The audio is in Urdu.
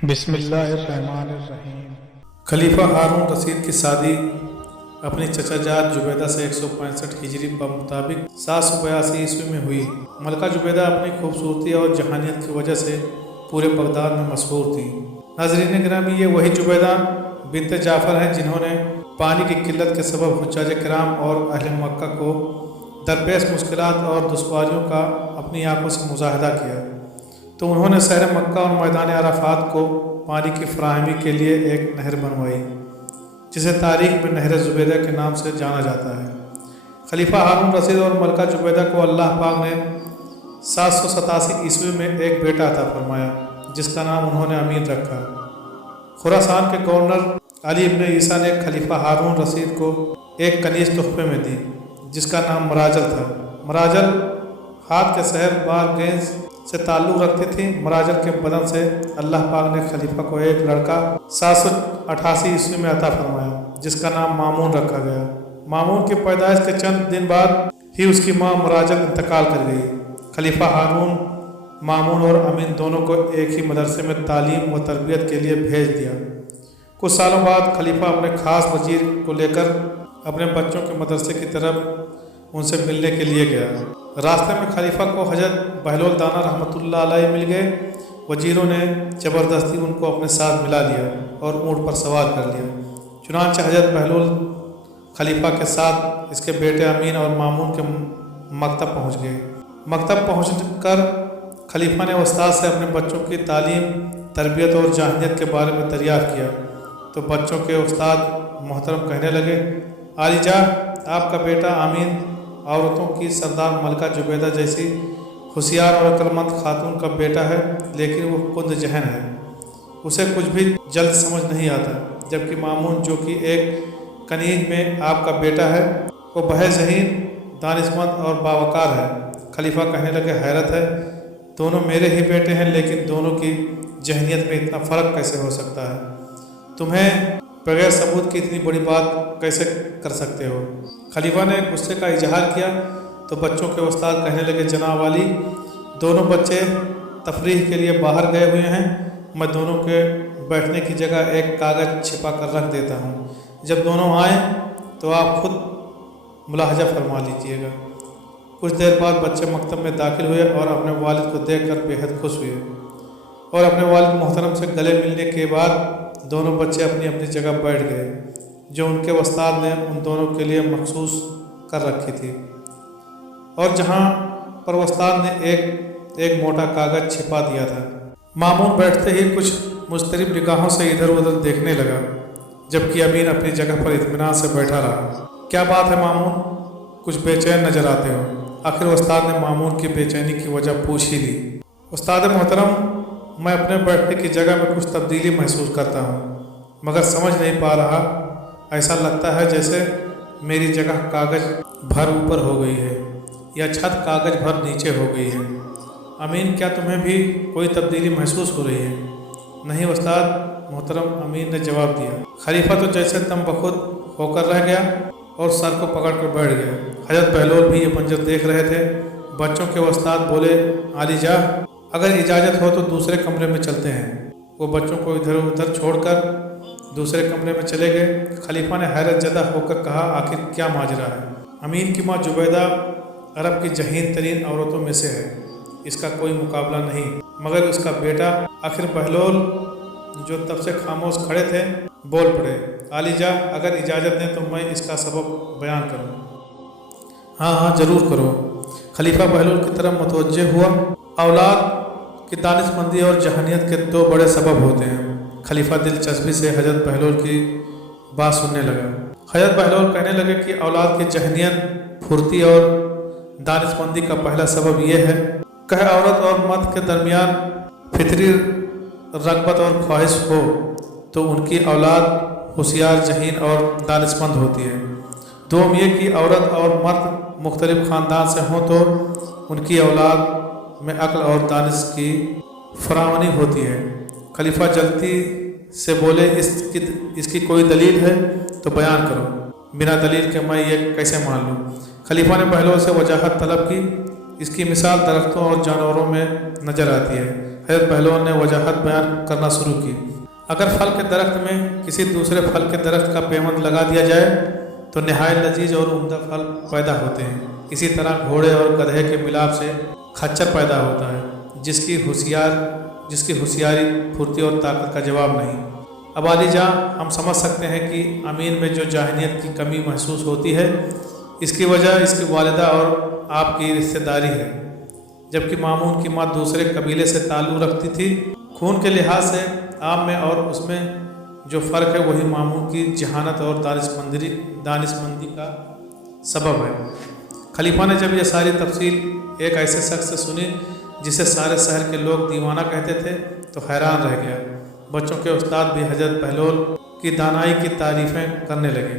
بسم اللہ الرحمن الرحیم۔ خلیفہ ہارون رشید کی شادی اپنی چچا جات جبیدہ سے 165 ہجری مطابق 782 عیسوی میں ہوئی۔ ملکہ جبیدہ اپنی خوبصورتی اور جہانیت کی وجہ سے پورے بغداد میں مشہور تھی۔ ناظرین گرامی، یہ وہی جبیدہ بنت جعفر ہیں جنہوں نے پانی کی قلت کے سبب حجاج کرام اور اہل مکہ کو درپیش مشکلات اور دشواریوں کا اپنی آنکھوں سے مشاہدہ کیا، تو انہوں نے شہر مکہ اور میدان عرفات کو پانی کی فراہمی کے لیے ایک نہر بنوائی، جسے تاریخ میں نہر زبیدہ کے نام سے جانا جاتا ہے۔ خلیفہ ہارون رشید اور ملکہ جبیدہ کو اللہ پاک نے 787 عیسوی میں ایک بیٹا عطا فرمایا، جس کا نام انہوں نے امین رکھا۔ خراسان کے گورنر علی ابن عیسیٰ نے خلیفہ ہارون رشید کو ایک کنیز تحفے میں دی، جس کا نام مراجل تھا۔ مراجل ہاتھ کے شہر بارگینز سے تعلق رکھتی تھی۔ مراجل کے بدن سے اللہ پاک نے خلیفہ کو ایک لڑکا 788 عیسوی میں عطا فرمایا، جس کا نام مامون رکھا گیا۔ مامون کی پیدائش کے چند دن بعد ہی اس کی ماں مراجل انتقال کر گئی۔ خلیفہ ہارون مامون اور امین دونوں کو ایک ہی مدرسے میں تعلیم و تربیت کے لیے بھیج دیا۔ کچھ سالوں بعد خلیفہ اپنے خاص وزیر کو لے کر اپنے بچوں کے مدرسے کی طرف ان سے ملنے کے لیے گیا۔ راستے میں خلیفہ کو حضرت بہلول دانا رحمۃ اللہ علیہ مل گئے۔ وزیروں نے زبردستی ان کو اپنے ساتھ ملا لیا اور اونٹ پر سوار کر لیا۔ چنانچہ حضرت بہلول خلیفہ کے ساتھ اس کے بیٹے امین اور مامون کے مکتب پہنچ گئے۔ مکتب پہنچ کر خلیفہ نے استاد سے اپنے بچوں کی تعلیم، تربیت اور جہانیت کے بارے میں دریافت کیا، تو بچوں کے استاد محترم کہنے لگے، عالی جاں، آپ کا بیٹا امین عورتوں کی سردار ملکہ جبیدہ جیسی ہوشیار اور عقلمند خاتون کا بیٹا ہے، لیکن وہ کند ذہن ہے، اسے کچھ بھی جلد سمجھ نہیں آتا، جبکہ مامون جو کہ ایک کنیز میں آپ کا بیٹا ہے، وہ بہہ ذہین، دانشمند اور باوقار ہے۔ خلیفہ کہنے لگے، حیرت ہے، دونوں میرے ہی بیٹے ہیں، لیکن دونوں کی ذہنیت میں اتنا فرق کیسے ہو سکتا ہے؟ تمہیں بغیر ثبوت کی اتنی بڑی بات کیسے کر سکتے ہو؟ خلیفہ نے غصے کا اظہار کیا تو بچوں کے استاد کہنے لگے، جناب والی، دونوں بچے تفریح کے لیے باہر گئے ہوئے ہیں، میں دونوں کے بیٹھنے کی جگہ ایک کاغذ چھپا کر رکھ دیتا ہوں، جب دونوں آئیں تو آپ خود ملاحظہ فرما لیجیے گا۔ کچھ دیر بعد بچے مکتب میں داخل ہوئے اور اپنے والد کو دیکھ کر بے حد خوش ہوئے، اور اپنے والد محترم سے گلے ملنے کے بعد دونوں بچے اپنی اپنی جگہ بیٹھ گئے، جو ان کے استاد نے ان دونوں کے لیے مخصوص کر رکھی تھی، اور جہاں پر استاد نے ایک موٹا کاغذ چھپا دیا تھا۔ مامون بیٹھتے ہی کچھ مضطرب نگاہوں سے ادھر ادھر دیکھنے لگا، جبکہ امین اپنی جگہ پر اطمینان سے بیٹھا رہا۔ کیا بات ہے مامون، کچھ بے چین نظر آتے ہو؟ آخر استاد نے مامون کی بے چینی کی وجہ پوچھ ہی لی۔ استاد محترم، میں اپنے بیٹھنے کی جگہ میں کچھ تبدیلی محسوس کرتا ہوں، مگر سمجھ نہیں پا رہا، ایسا لگتا ہے جیسے میری جگہ کاغذ بھر اوپر ہو گئی ہے یا چھت کاغذ بھر نیچے ہو گئی ہے۔ امین، کیا تمہیں بھی کوئی تبدیلی محسوس ہو رہی ہے؟ نہیں استاد محترم، امین نے جواب دیا۔ خلیفہ تو جیسے تم بخود ہو کر رہ گیا اور سر کو پکڑ کر بیٹھ گیا۔ حضرت بہلول بھی یہ منظر دیکھ رہے تھے۔ بچوں کے استاد بولے، عالی جاں، اگر اجازت ہو تو دوسرے کمرے میں چلتے ہیں۔ وہ بچوں کو ادھر ادھر چھوڑ کر دوسرے کمرے میں چلے گئے۔ خلیفہ نے حیرت زدہ ہو کر کہا، آخر کیا ماجرا ہے؟ امین کی ماں جبیدہ عرب کی ذہین ترین عورتوں میں سے ہے، اس کا کوئی مقابلہ نہیں، مگر اس کا بیٹا۔ آخر بہلول جو تب سے خاموش کھڑے تھے بول پڑے، عالی جاں، اگر اجازت دیں تو میں اس کا سبب بیان کروں۔ ہاں ضرور کرو۔ خلیفہ بہلول کی طرف متوجہ ہوا۔ اولاد کی دانشمندی اور ذہانیت کے دو بڑے سبب ہوتے ہیں۔ خلیفہ دلچسپی سے حضرت بہلول کی بات سننے لگا۔ حضرت بہلول کہنے لگے کہ اولاد کی ذہنیت، پھرتی اور دانشمندی کا پہلا سبب یہ ہے کہ عورت اور مرد کے درمیان فطری رغبت اور خواہش ہو تو ان کی اولاد ہوشیار، ذہین اور دانشمند ہوتی ہے۔ دوم یہ کہ عورت اور مرد مختلف خاندان سے ہوں تو ان کی اولاد میں عقل اور دانش کی فراوانی ہوتی ہے۔ خلیفہ جلدی سے بولے، اس کی کوئی دلیل ہے تو بیان کرو، بنا دلیل کے میں یہ کیسے مان لوں؟ خلیفہ نے بہلول سے وضاحت طلب کی۔ اس کی مثال درختوں اور جانوروں میں نظر آتی ہے۔ حضرت پہلوان نے وضاحت بیان کرنا شروع کی۔ اگر پھل کے درخت میں کسی دوسرے پھل کے درخت کا پیوند لگا دیا جائے تو نہایت لذیذ اور عمدہ پھل پیدا ہوتے ہیں۔ اسی طرح گھوڑے اور گدھے کے ملاپ سے خچر پیدا ہوتا ہے، جس کی ہوشیاری، پھرتی اور طاقت کا جواب نہیں۔ اب عالی جاں ہم سمجھ سکتے ہیں کہ امین میں جو ذہانیت کی کمی محسوس ہوتی ہے، اس کی وجہ اس کی والدہ اور آپ کی رشتہ داری ہے، جبکہ مامون کی ماں دوسرے قبیلے سے تعلق رکھتی تھی۔ خون کے لحاظ سے آپ میں اور اس میں جو فرق ہے وہی مامون کی ذہانت اور دانشمندی کا سبب ہے۔ خلیفہ نے جب یہ ساری تفصیل ایک ایسے شخص سے سنی جسے سارے شہر کے لوگ دیوانہ کہتے تھے تو حیران رہ گیا۔ بچوں کے استاد بھی حضرت بہلول کی دانائی کی تعریفیں کرنے لگے۔